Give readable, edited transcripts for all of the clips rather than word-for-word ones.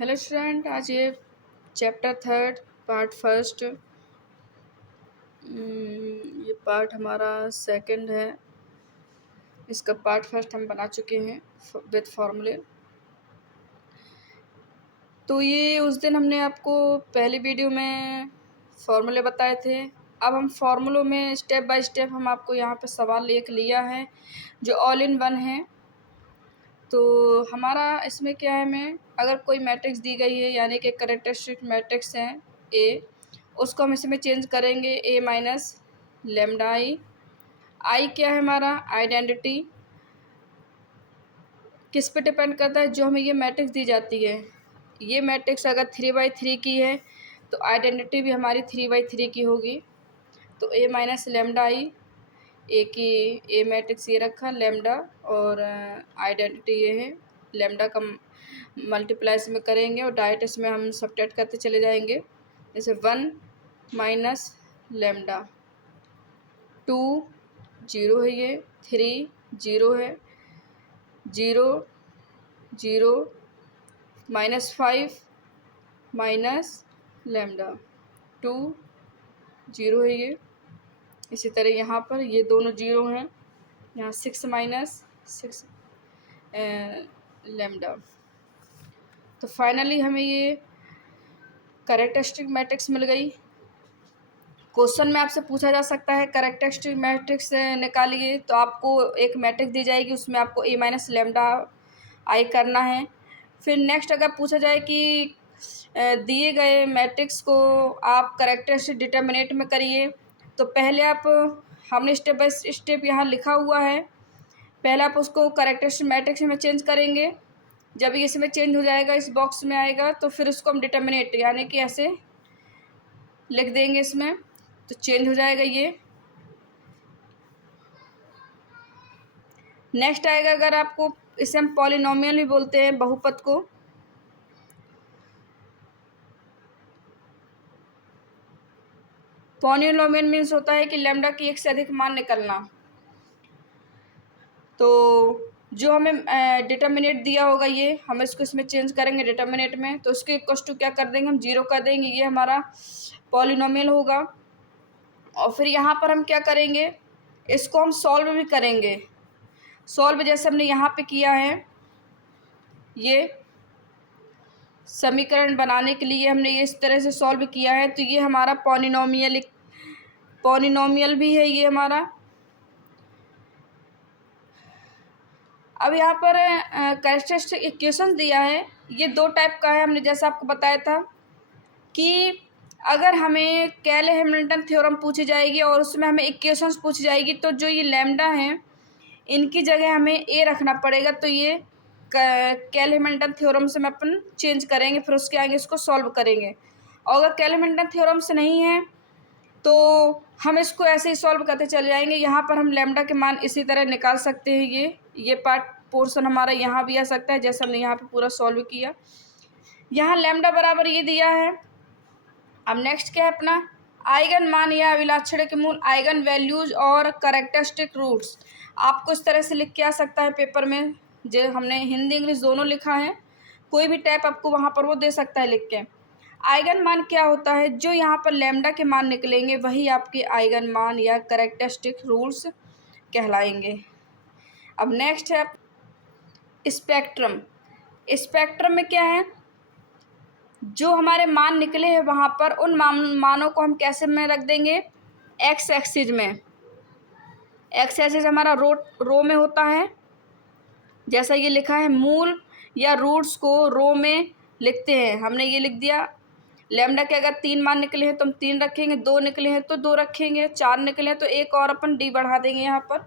Hello student, आज ये chapter third part first ये पार्ट हमारा सेकंड है। इसका पार्ट फर्स्ट हम बना चुके हैं विथ फॉर्मूले। तो ये उस दिन हमने आपको पहली वीडियो में फॉर्मूले बताए थे। अब हम फॉर्मूलों में स्टेप बाय स्टेप हम आपको यहाँ पे सवाल एक लिया है जो ऑल इन वन है। तो हमारा इसमें क्या है, में अगर कोई मैट्रिक्स दी गई है यानी कि कैरेक्टरिस्टिक मैट्रिक्स है ए, उसको हम इसमें चेंज करेंगे ए माइनस लेमडा आई। आई क्या है हमारा आइडेंटिटी, किस पे डिपेंड करता है, जो हमें ये मैट्रिक्स दी जाती है। ये मैट्रिक्स अगर 3/3 की है तो आइडेंटिटी भी हमारी 3/3 की होगी। तो ए माइनस लेमडा आई, ए की ए मैट्रिक्स ये रखा लेमडा और आइडेंटिटी ये है। लेमडा का मल्टीप्लाई इसमें करेंगे और डायरेक्ट इसमें हम सब्ट्रैक्ट करते चले जाएंगे। जैसे 1 माइनस लेमडा, 2 0 है, ये 3 0 है, 0 0 -5 माइनस लेमडा, 2 0 है ये। इसी तरह यहाँ पर ये दोनों 0 हैं, यहाँ 6 माइनस 6 लेमडा। तो फाइनली हमें ये कैरेक्टरिस्टिक मैट्रिक्स मिल गई। क्वेश्चन में आपसे पूछा जा सकता है कैरेक्टरिस्टिक मैट्रिक्स निकालिए, तो आपको एक मैट्रिक्स दी जाएगी, उसमें आपको ए माइनस लेमडा आई करना है। फिर नेक्स्ट अगर पूछा जाए कि दिए गए मैट्रिक्स को आप कैरेक्टरिस्टिक डिटर्मिनेंट में करिए, तो पहले आप हमने स्टेप बाय स्टेप यहाँ लिखा हुआ है। पहले आप उसको कैरेक्टरिस्टिक मैट्रिक्स में चेंज करेंगे, जब ये इसमें चेंज हो जाएगा इस बॉक्स में आएगा तो फिर उसको हम डिटर्मिनेट यानी कि ऐसे लिख देंगे इसमें, तो चेंज हो जाएगा ये। नेक्स्ट आएगा, अगर आपको इसे हम पॉलिनोमियल भी बोलते हैं, बहुपद को। पॉलिनोमियल मीन्स होता है कि लैम्डा की एक से अधिक मान निकलना। तो जो हमें डिटर्मिनेट दिया होगा ये हम इसको इसमें चेंज करेंगे डिटर्मिनेट में, तो उसके इक्वल्स टू क्या कर देंगे हम 0 कर देंगे, ये हमारा पॉलिनोमियल होगा। और फिर यहाँ पर हम क्या करेंगे, इसको हम सॉल्व भी करेंगे। सॉल्व जैसे हमने यहाँ पे किया है, ये समीकरण बनाने के लिए हमने ये इस तरह से सॉल्व किया है, तो ये हमारा पॉलिनोमियल भी है ये हमारा। अब यहाँ पर कैरेक्टरिस्टिक इक्वेशन दिया है, ये दो टाइप का है। हमने जैसा आपको बताया था कि अगर हमें केले हैमिल्टन थ्योरम पूछी जाएगी और उसमें हमें इक्वेशंस पूछी जाएगी, तो जो ये लैम्डा हैं इनकी जगह हमें ए रखना पड़ेगा। तो ये केले हैमिल्टन थ्योरम से हम अपन चेंज करेंगे, फिर उसके आगे इसको सॉल्व करेंगे। और अगर केले हैमिल्टन थ्योरम से नहीं है तो हम इसको ऐसे ही सॉल्व करते चले जाएंगे। यहाँ पर हम लैम्डा के मान इसी तरह निकाल सकते हैं। ये पार्ट पोर्शन हमारा यहाँ भी आ सकता है, जैसे हमने यहाँ पे पूरा सॉल्व किया। यहाँ लैम्डा बराबर ये दिया है। अब नेक्स्ट क्या है अपना आइगन मान या अभिलाक्षण के मूल, आइगन वैल्यूज और कैरेक्टरिस्टिक रूट्स। आपको इस तरह से लिख के आ सकता है पेपर में, जो हमने हिंदी इंग्लिश दोनों लिखा है, कोई भी टाइप आपको वहाँ पर वो दे सकता है लिख के। आइगन मान क्या होता है, जो यहाँ पर लैम्डा के मान निकलेंगे वही आपके आइगन मान या कैरेक्टरिस्टिक रूट्स कहलाएंगे। अब नेक्स्ट है स्पेक्ट्रम। स्पेक्ट्रम में क्या है, जो हमारे मान निकले हैं वहाँ पर उन मानों को हम कैसे में रख देंगे, एक्स एक्सिस में। एक्स एक्सिस हमारा रो में होता है, जैसा ये लिखा है मूल या रूट्स को रो में लिखते हैं। हमने ये लिख दिया लैम्डा के अगर 3 मान निकले हैं तो हम 3 रखेंगे, 2 निकले हैं तो 2 रखेंगे, 4 निकले हैं तो एक और अपन डी बढ़ा देंगे यहाँ पर।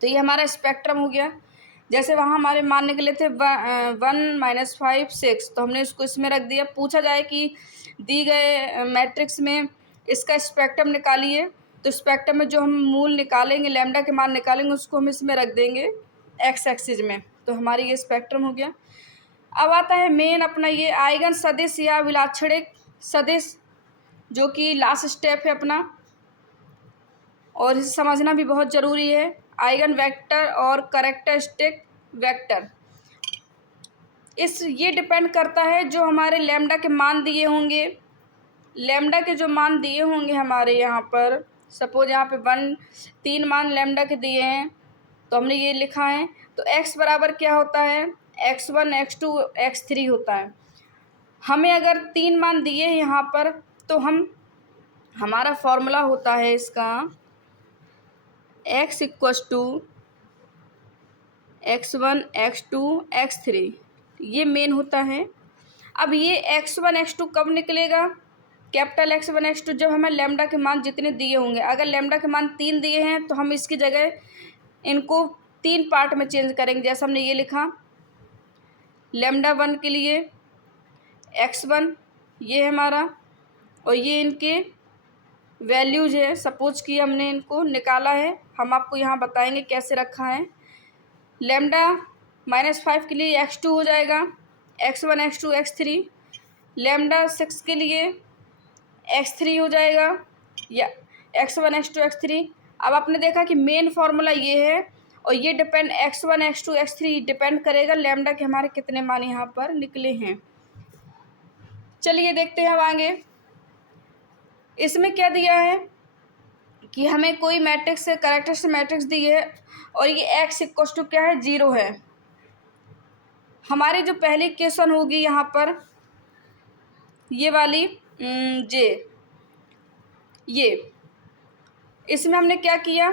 तो ये हमारा स्पेक्ट्रम हो गया। जैसे वहाँ हमारे मान निकले थे 1 - 5 6, तो हमने इसको इसमें रख दिया। पूछा जाए कि दी गए मैट्रिक्स में इसका स्पेक्ट्रम निकालिए, तो स्पेक्ट्रम में जो हम मूल निकालेंगे लैम्डा के मान निकालेंगे उसको हम इसमें रख देंगे एक्स एक्सिस में। तो हमारी ये स्पेक्ट्रम हो गया। अब आता है मेन अपना ये आइगन सदिश या विलाक्षणिक सदिश, जो कि लास्ट स्टेप है अपना, और इसे समझना भी बहुत ज़रूरी है। आइगन वेक्टर और कैरेक्टरिस्टिक वेक्टर। ये डिपेंड करता है जो हमारे लैम्डा के मान दिए होंगे, लैम्डा के जो मान दिए होंगे हमारे यहाँ पर, सपोज यहाँ पे 3 मान लैम्डा के दिए हैं, तो हमने ये लिखा है। तो x बराबर क्या होता है, x1 x2 x3 होता है। हमें अगर 3 मान दिए यहाँ पर, तो हमारा फॉर्मूला होता है इसका x equals to x1 x2 x3, ये मेन होता है। अब ये x1 x2 कब निकलेगा, कैपिटल x1 x2 जब हमें लैम्डा के मान जितने दिए होंगे। अगर लैम्डा के मान 3 दिए हैं तो हम इसकी जगह इनको 3 पार्ट में चेंज करेंगे। जैसे हमने ये लिखा, लैम्डा 1 के लिए x1 ये है हमारा, और ये इनके वैल्यूज है। सपोज कि हमने इनको निकाला है, हम आपको यहाँ बताएंगे कैसे रखा है। लैम्डा -5 के लिए x2 हो जाएगा, x1 x2 x3। लैम्डा 6 के लिए x3 हो जाएगा, या x1 x2 x3। अब आपने देखा कि मेन फार्मूला ये है, और ये depend x1 x2 x3 depend करेगा लैम्डा के हमारे कितने मान यहाँ पर निकले हैं। चलिए देखते हैं अब आगे। इसमें क्या दिया है कि हमें कोई मैट्रिक्स से कैरेक्टरिस्टिक मैट्रिक्स दी है, और ये x इक्वस टू क्या है, 0 है। हमारी जो पहली इक्वेशन होगी यहाँ पर, ये वाली जे, ये इसमें हमने क्या किया,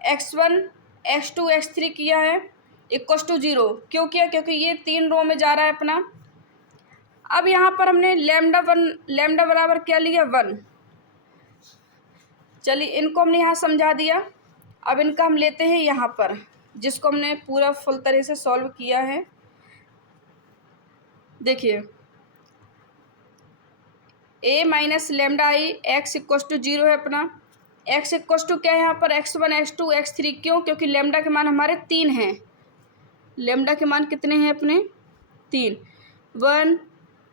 x1 x2 x3 किया है इक्वस टू 0। क्यों किया, क्योंकि ये 3 रो में जा रहा है अपना। अब यहाँ पर हमने लैम्डा बराबर क्या लिया, 1। चलिए इनको हमने यहाँ समझा दिया। अब इनका हम लेते हैं यहाँ पर, जिसको हमने पूरा फुल तरह से सॉल्व किया है। देखिए a minus lambda I x equals to 0 है अपना। x इक्वस टू क्या है यहाँ पर, x1 x2 x3। क्यों, क्योंकि लैम्डा के मान हमारे 3 हैं। लैम्डा के मान कितने हैं अपने, 3, 1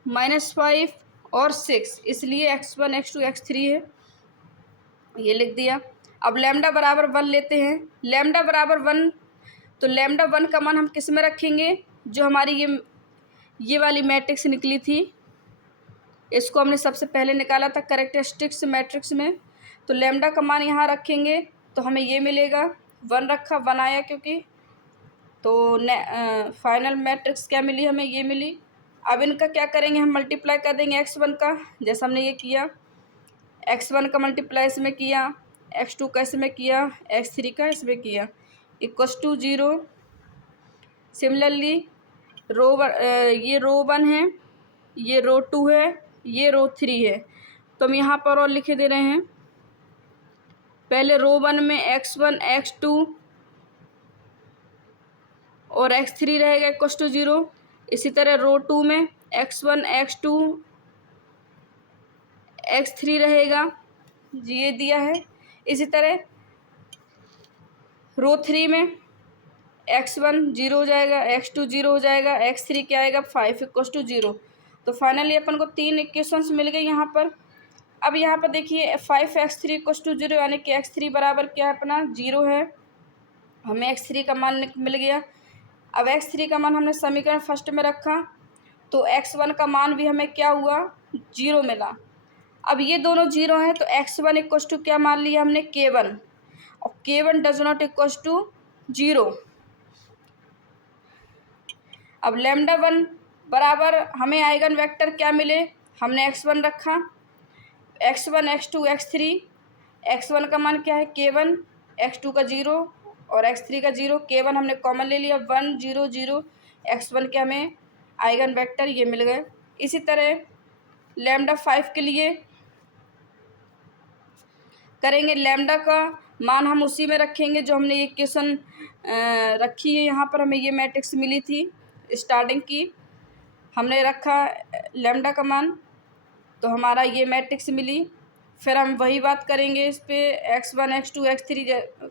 -5 और 6, इसलिए x1 x2 x3 है, ये लिख दिया। अब लैम्डा बराबर 1 लेते हैं। लैम्डा बराबर 1, तो लैम्डा 1 का मान हम किस में रखेंगे, जो हमारी ये वाली मैट्रिक्स निकली थी, इसको हमने सबसे पहले निकाला था कैरेक्टरिस्टिक्स मैट्रिक्स में। तो लैम्डा का मान यहाँ रखेंगे तो हमें ये मिलेगा, 1 रखा, 1 आया क्योंकि, तो फाइनल मैट्रिक्स क्या मिली हमें, ये मिली। अब इनका क्या करेंगे, हम मल्टीप्लाई कर देंगे x1 का, जैसा हमने ये किया। x1 का मल्टीप्लाई इसमें किया, x2 का इसमें किया, x3 का इसमें किया, इक्वस टू 0। सिमिलरली ये रो 1 है, ये रो 2 है, ये रो 3 है। तो हम यहाँ पर और लिखे दे रहे हैं। पहले रो 1 में x1 x2 और x3 रहेगा इक्वस टू 0। इसी तरह रो 2 में x1 x2 x3 रहेगा, ये दिया है। इसी तरह रो 3 में x1 0 हो जाएगा, x2 0 हो जाएगा, x3 क्या आएगा, 5 इक्वस टू 0। तो फाइनली अपन को 3 इक्वेशंस मिल गई यहाँ पर। अब यहाँ पर देखिए 5x3 इक्वस टू 0, यानी कि x3 बराबर क्या है अपना, 0 है। हमें x3 का मान मिल गया। अब x3 का मान हमने समीकरण फर्स्ट में रखा, तो x1 का मान भी हमें क्या हुआ, 0 मिला। अब ये दोनों 0 हैं, तो x1 इक्वस टू क्या मान लिया हमने, k1, और k1 does not equals to 0। अब लैम्डा 1 बराबर हमें आइगन वेक्टर क्या मिले, हमने x1 रखा, x1 x2 x3। x1 का मान क्या है, k1, x2 का 0 और x3 का 0। k1 हमने कॉमन ले लिया, 1 0 0, x1 के हमें आइगन वेक्टर ये मिल गए। इसी तरह लैम्डा 5 के लिए करेंगे, लैम्डा का मान हम उसी में रखेंगे जो हमने ये इक्वेशन रखी है। यहाँ पर हमें ये मैट्रिक्स मिली थी स्टार्टिंग की, हमने रखा लैम्डा का मान, तो हमारा ये मैट्रिक्स मिली। फिर हम वही बात करेंगे, इस पे x1 x2 x3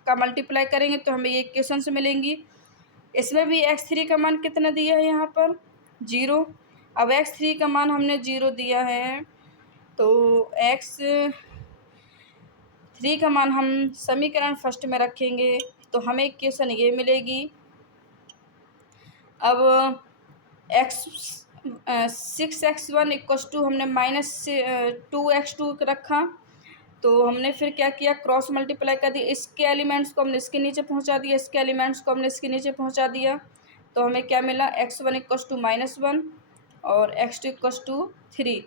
का मल्टीप्लाई करेंगे तो हमें ये इक्वेशंस मिलेंगी। इसमें भी x3 का मान कितना दिया है यहाँ पर, 0। अब x3 का मान हमने 0 दिया है, तो x3 का मान हम समीकरण फर्स्ट में रखेंगे तो हमें इक्वेशन ये मिलेगी। अब एक्स 6x1 इक्वस टू हमने -2x2 रखा। तो हमने फिर क्या किया, क्रॉस मल्टीप्लाई कर दिया, इसके एलिमेंट्स को हमने इसके नीचे पहुंचा दिया, इसके एलिमेंट्स को हमने इसके नीचे पहुंचा दिया। तो हमें क्या मिला, x1 इक्वस टू -1 और x2 इक्वस टू 3।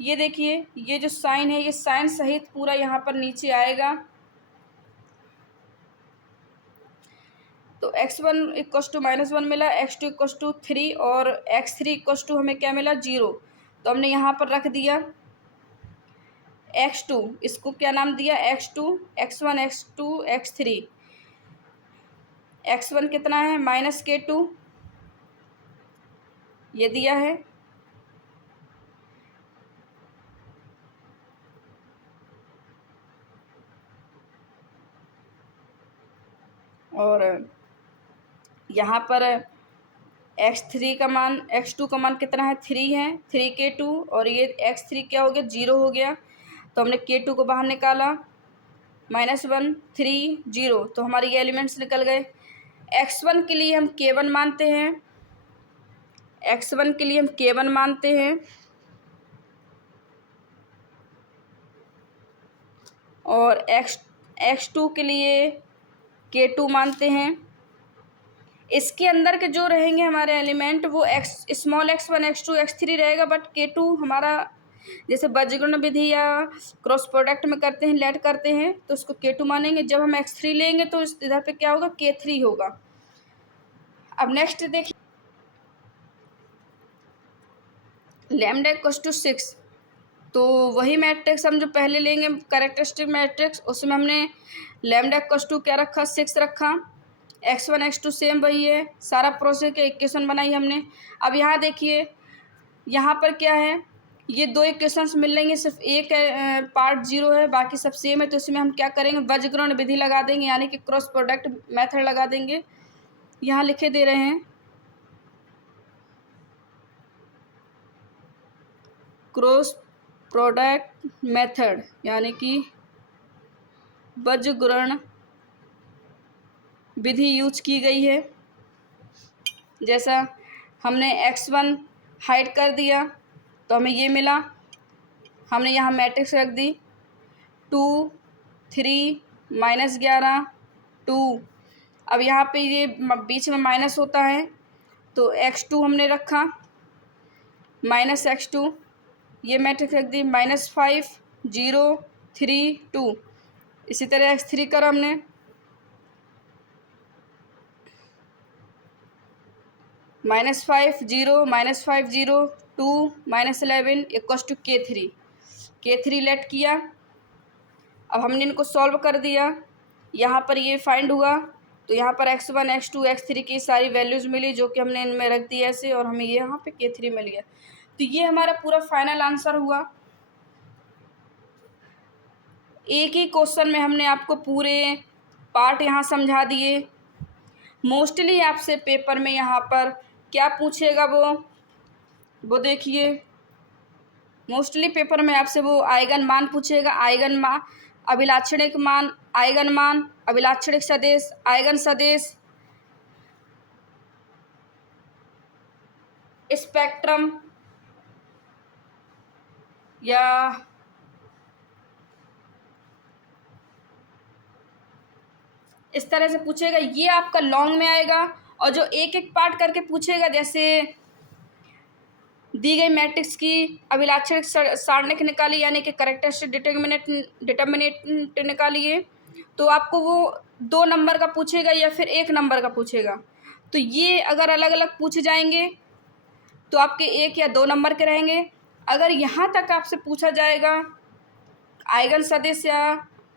ये देखिए, ये जो साइन है ये साइन सहित पूरा यहाँ पर नीचे आएगा। तो x1 इक्वस टू -1 मिला, x2 इक्वस टू 3 और x3 इक्वस टू हमें क्या मिला, 0। तो हमने यहाँ पर रख दिया x2, इसको क्या नाम दिया, x2, x1, x2, x3। x1 कितना है, -k2 ये दिया है, और यहाँ पर x3 का मान, x2 का मान कितना है, 3 है, 3k2, और ये x3 क्या हो गया, 0 हो गया। तो हमने k2 को बाहर निकाला, -1 3 0, तो हमारे ये एलिमेंट्स निकल गए। x1 के लिए हम k1 मानते हैं, x1 के लिए हम k1 मानते हैं, और x2 के लिए k2 मानते हैं। इसके अंदर के जो रहेंगे हमारे एलिमेंट वो स्मॉल x1 x2 x3 रहेगा, बट k2 हमारा जैसे बीजगणित विधि या क्रॉस प्रोडक्ट में करते हैं, लेट करते हैं, तो उसको k2 मानेंगे। जब हम x3 लेंगे तो इधर पे क्या होगा, k3 होगा। अब नेक्स्ट देखिए, लैम्डा इक्वस टू 6, तो वही मैट्रिक्स हम जो पहले लेंगे कैरेक्टरिस्टिक मैट्रिक्स, उसमें हमने लैम्डा इक्वस टू क्या रखा, 6 रखा। x1 x2 सेम वही है, सारा प्रोसेस के इक्वेशन बनाई हमने। अब यहाँ देखिए, यहाँ पर क्या है, ये दो इक्वेशंस मिल लेंगे, सिर्फ एक पार्ट 0 है, बाकी सब सेम है। तो इसमें हम क्या करेंगे, बीजगणित विधि लगा देंगे, यानी कि क्रॉस प्रोडक्ट मेथड लगा देंगे। यहाँ लिखे दे रहे हैं क्रॉस प्रोडक्ट मेथड, यानी कि बीजगणित विधि यूज की गई है। जैसा हमने x1 हाइड कर दिया तो हमें ये मिला, हमने यहाँ मैट्रिक्स रख दी 2 3 -11 2। अब यहाँ पे ये बीच में माइनस होता है, तो x2 हमने रखा -x2, ये मैट्रिक्स रख दी -5 0 3 2। इसी तरह x3 करा हमने -5 0 -5 0 2 -11 इक्वस टू k3 लेट किया। अब हमने इनको सॉल्व कर दिया, यहाँ पर ये फाइंड हुआ, तो यहाँ पर x1 x2 x3 की सारी वैल्यूज़ मिली जो कि हमने इनमें रख दी ऐसे, और हमें ये यहाँ पे k3 मिल गया। तो ये हमारा पूरा फाइनल आंसर हुआ। एक ही क्वेश्चन में हमने आपको पूरे पार्ट यहाँ समझा दिए। मोस्टली आपसे पेपर में यहाँ पर क्या पूछेगा, वो देखिए, मोस्टली पेपर में आपसे वो आइगन मान पूछेगा, आइगन मान, अभिलाक्षणिक मान, आइगन मान, अभिलाक्षणिक सदिश, आइगन सदिश, स्पेक्ट्रम, या इस तरह से पूछेगा। ये आपका लॉन्ग में आएगा, और जो एक एक पार्ट करके पूछेगा, जैसे दी गई मैट्रिक्स की अभिलाक्षणिक सारणिक निकाली, यानी कि कैरेक्टरिस्टिक डिटर्मिनेंट निकालिए, तो आपको वो 2 नंबर का पूछेगा या फिर 1 नंबर का पूछेगा। तो ये अगर अलग अलग पूछे जाएंगे तो आपके 1 या 2 नंबर के रहेंगे। अगर यहाँ तक आपसे पूछा जाएगा आइगन सदिश या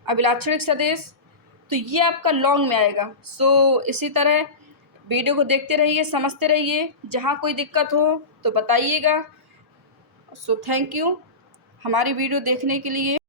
अभिलाक्षणिक सदिश, तो ये आपका लॉन्ग में आएगा। सो इसी तरह वीडियो को देखते रहिए, समझते रहिए, जहाँ कोई दिक्कत हो तो बताइएगा। सो थैंक यू हमारी वीडियो देखने के लिए।